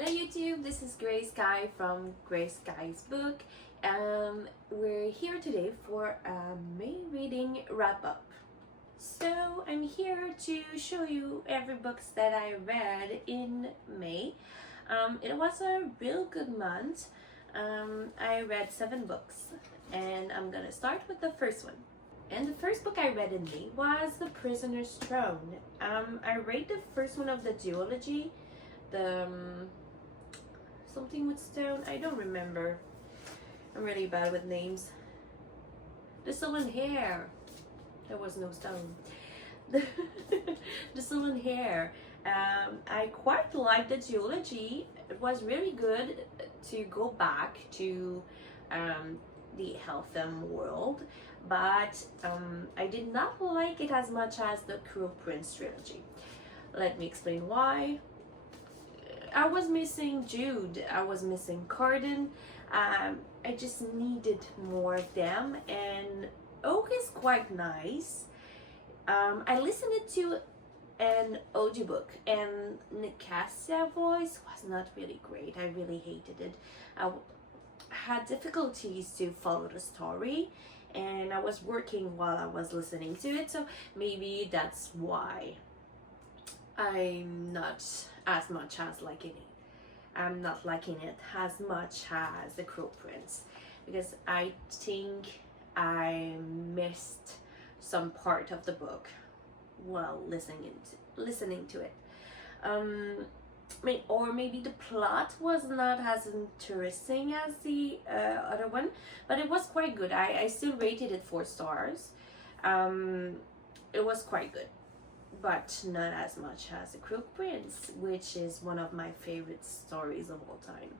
Hello YouTube, this is Grey Sky from Grey Sky's book. We're here today for a May reading wrap-up. So I'm here to show you every books that I read in May. It was a real good month. I read 7 books and I'm gonna start with the first one. And the first book I read in May was The Prisoner's Throne. I read the first one of the duology, the something with stone, I don't remember. I'm really bad with names. The Stolen Hair. There was no stone. The Stolen Hair. I quite liked the duology. It was really good to go back to the Eltham world, but I did not like it as much as the Cruel Prince trilogy. Let me explain why. I was missing Jude, I was missing Cardan. I just needed more of them, and Oak is quite nice. I listened to an audiobook and Nicasia voice was not really great. I really hated it. I had difficulties to follow the story, and I was working while I was listening to it, so maybe that's why I'm not as much as liking it. I'm not liking it as much as The Cruel Prince, because I think I missed some part of the book while listening to it. Or maybe the plot was not as interesting as the other one, but it was quite good. I still rated it 4 stars. It was quite good, but not as much as The Cruel Prince, which is one of my favorite stories of all time.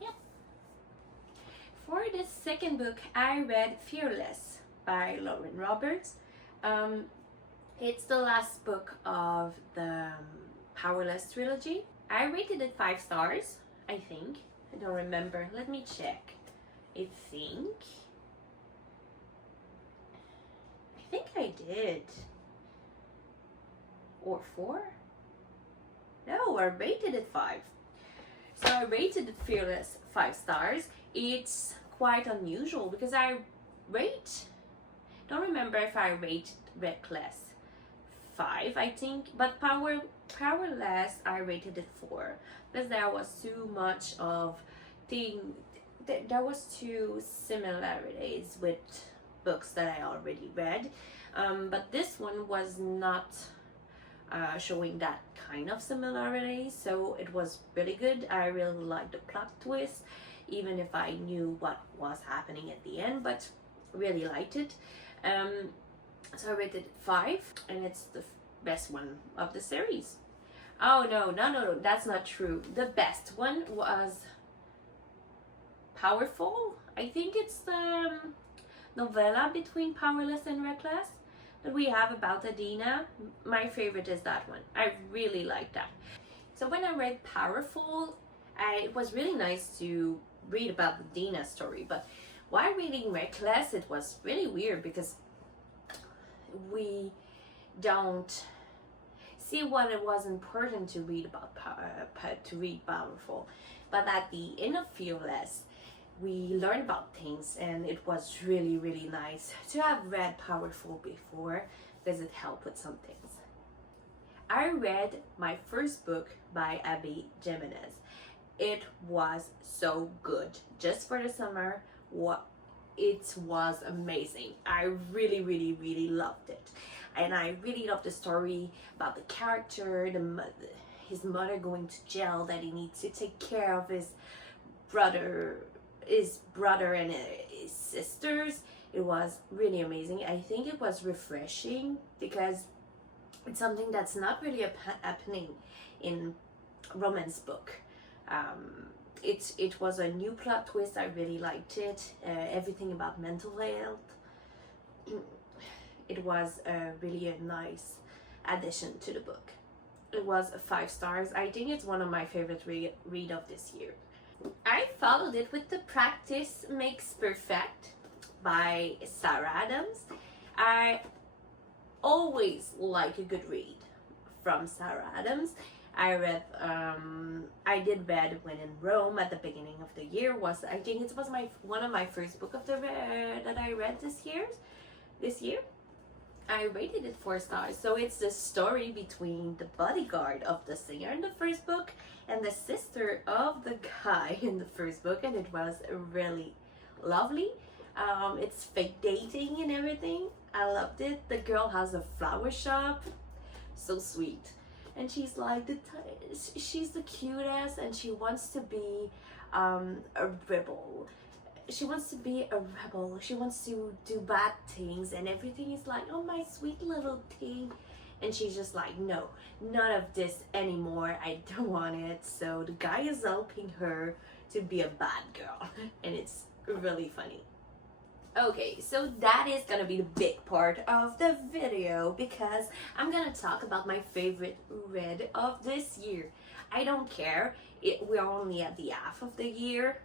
Yeah. For the second book, I read Fearless by Lauren Roberts. It's the last book of the Powerless trilogy. I rated it 5 stars, I think. I don't remember. Let me check. I think I did. Or 4? No, I rated it 5. So I rated Fearless 5 stars. It's quite unusual because I don't remember if I rated Reckless 5, I think, but Powerless I rated it 4 because there was too much of there was two similarities with books that I already read, but this one was not showing that kind of similarity, so it was really good. I really liked the plot twist, even if I knew what was happening at the end, but really liked it. So I rated it 5, and it's the best one of the series. Oh no, that's not true. The best one was Powerful. I think it's the novella between Powerless and Reckless that we have about Adina. My favorite is that one. I really like that. So when I read Powerful, it was really nice to read about the Dina story, but while reading Reckless, it was really weird because we don't see what it was important to read about Powerful, but at the end of Fearless, we learned about things, and it was really nice to have read Powerful before because it helped with some things. I read my first book by Abby Jimenez. It was so good. Just for the summer, it was amazing. I really loved it, and I really loved the story about the character, his mother going to jail, that he needs to take care of his brother and his sisters. It was really amazing. I think it was refreshing because it's something that's not really happening in romance book. It was a new plot twist. I really liked it. Everything about mental health. It was really a nice addition to the book. It was 5 stars. I think it's one of my favorite read of this year. I followed it with The Practice Makes Perfect by Sarah Adams. I always like a good read from Sarah Adams. I read I did read When in Rome at the beginning of the year. I think it was one of my first book of the that I read this year. I rated it 4 stars. So it's the story between the bodyguard of the singer in the first book and the sister of the guy in the first book, and it was really lovely. It's fake dating and everything. I loved it. The girl has a flower shop, so sweet, and she's like she's the cutest, and she wants to be a rebel. She wants to be a rebel. She wants to do bad things, and everything is like, oh, my sweet little thing. And she's just like, no, none of this anymore. I don't want it. So the guy is helping her to be a bad girl, and it's really funny. Okay, so that is gonna be the big part of the video, because I'm gonna talk about my favorite read of this year. I don't care. We're only at the half of the year.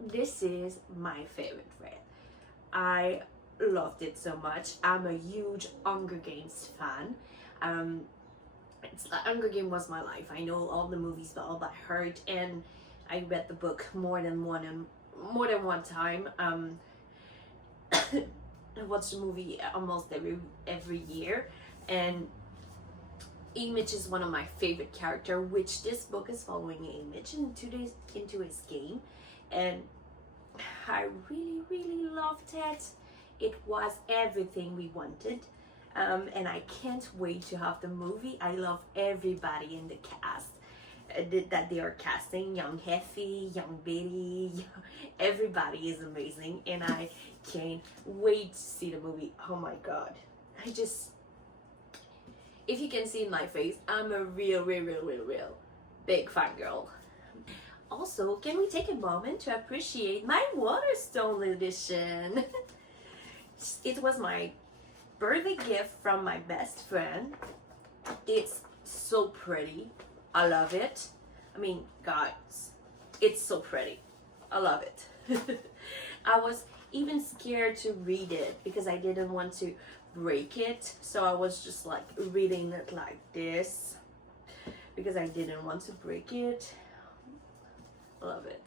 This is my favorite read. I loved it so much. I'm a huge Hunger Games fan. Hunger Games was my life. I know all the movies all by heart, and I read the book more than one time. I watch the movie almost every year, and Image is one of my favorite character, which this book is following Image into his game, and I really loved it. It was everything we wanted, and I can't wait to have the movie. I love everybody in the cast that they are casting. Young Heffy, young Betty, everybody is amazing, and I can't wait to see the movie. Oh my god, if you can see in my face, I'm a real big fangirl. Also, can we take a moment to appreciate my Waterstone edition? It was my birthday gift from my best friend. It's so pretty. I love it. I mean, guys, it's so pretty. I love it. I was even scared to read it because I didn't want to break it. So I was just like reading it like this because I didn't want to break it. Love it.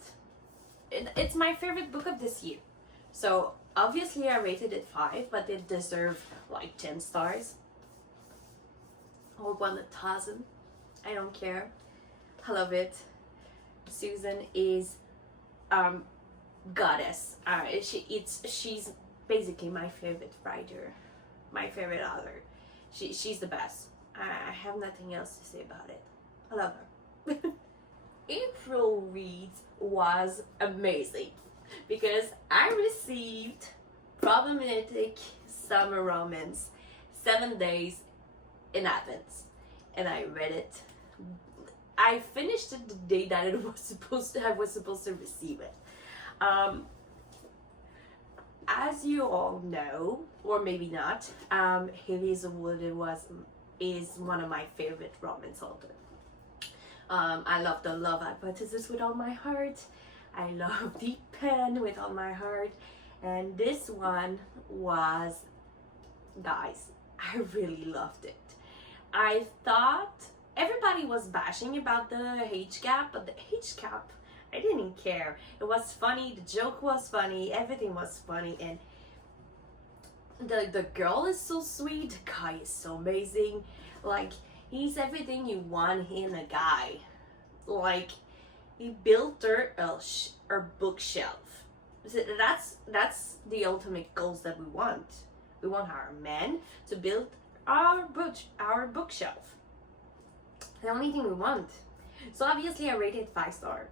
It's my favorite book of this year. So obviously I rated it 5, but it deserved like 10 stars or 1,000. I don't care. I love it. Susan is goddess. She's basically my favorite writer, my favorite author. She's the best. I have nothing else to say about it. I love her. April reads was amazing because I received Problematic Summer Romance 7 Days in Athens, and I read it. I finished it the day that I was supposed to receive it. As you all know, or maybe not, Elise Wood is one of my favorite romance authors. I love The Love Hypothesis with all my heart. I love Deep Pen with all my heart. And this one was, guys, I really loved it. I thought everybody was bashing about the age gap, but the age gap, I didn't care. It was funny, the joke was funny, everything was funny, and the girl is so sweet, the guy is so amazing. Like, he's everything you want in a guy. Like, he built her bookshelf. That's the ultimate goals that we want. We want our men to build our bookshelf. The only thing we want. So obviously I rated 5 stars.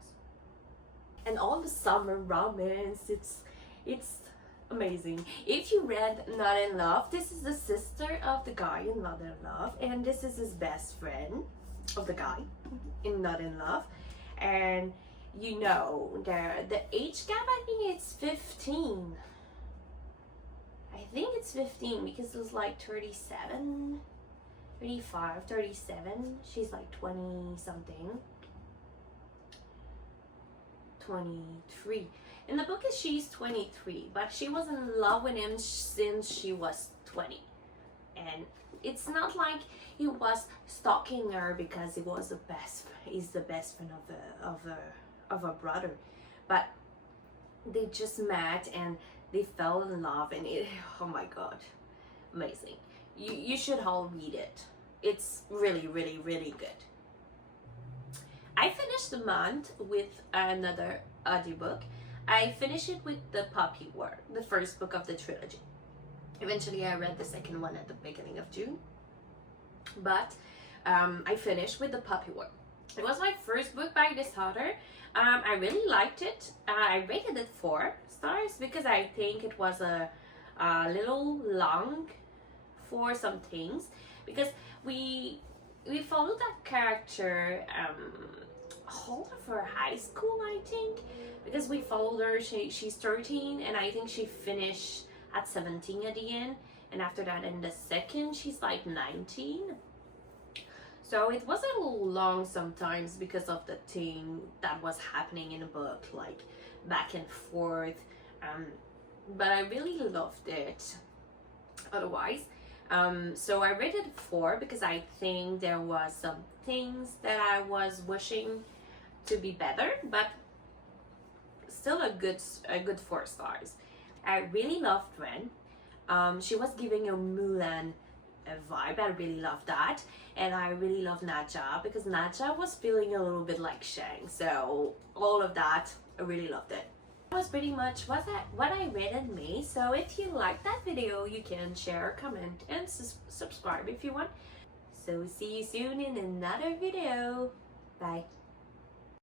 And all the summer romance, it's amazing. If you read Not in Love, this is the sister of the guy in Not in Love, and this is his best friend of the guy in Not in Love. And you know, the age gap, I think it's 15. I think it's 15 because it was like 37, 35, 37. She's like 20 something. 23. In the book she's 23, but she was in love with him since she was 20. And and it's not like he was stalking her because he was he's the best friend of a brother, but they just met and they fell in love, and it, oh my god, amazing. You should all read it. It's really, really, really good. I finished the month with another audiobook. I finished it with The Puppy War, the first book of the trilogy. Eventually I read the second one at the beginning of June, but I finished with The Puppy War. It was my first book by this author. I really liked it. I rated it 4 stars because I think it was a little long for some things, because we followed that character all of her high school, I think, because we followed her. She's 13 and I think she finished at 17 at the end, and after that in the second she's like 19. So it was a little long sometimes because of the thing that was happening in the book, like back and forth, but I really loved it otherwise. So I rated 4 because I think there was some things that I was wishing to be better, but still a good 4 stars. I really loved Ren. She was giving a Mulan vibe. I really loved that, and I really loved Nadja because Nadja was feeling a little bit like Shang. So all of that, I really loved it. That was pretty much what I read in May. So if you liked that video, you can share, comment, and subscribe if you want. So see you soon in another video. Bye.